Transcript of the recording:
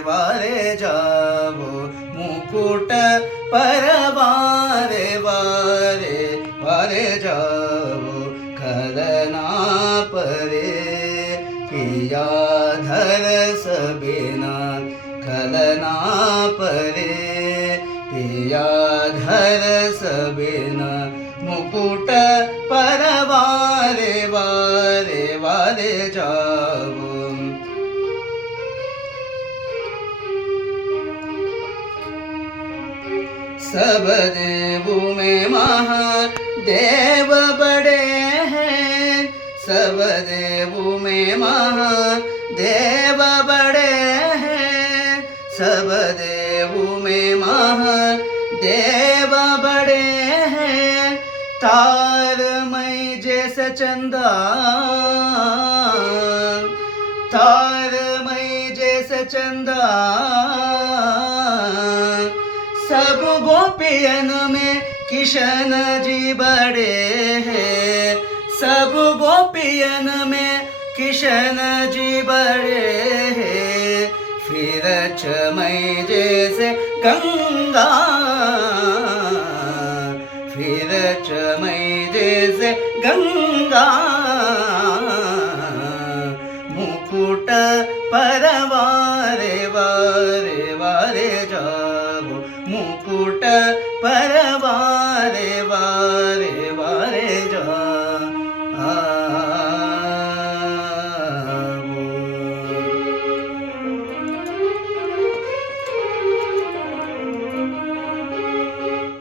वारे जाओ मुकुट परवारे वारे वारे जाओ खलना परे पिया धर सबिना खलना परे पिया धर सबिना मुकुट परवारे वारे वारे जाओ सब देवों में महादेव बड़े हैं सब देवों में महादेव बड़े हैं सब देवों में महादेव बड़े हैं तारमय जैसे चंदा तारमय जैसे चंदा सब गोपियन में किशन जी बड़े हैं सब गोपियन में किशन जी बड़े हैं फिर चमय जैसे गंगा फिर चमय जैसे गंगा मुकुट परवारे वारे वारे जाओ मुकुट परवारे वारे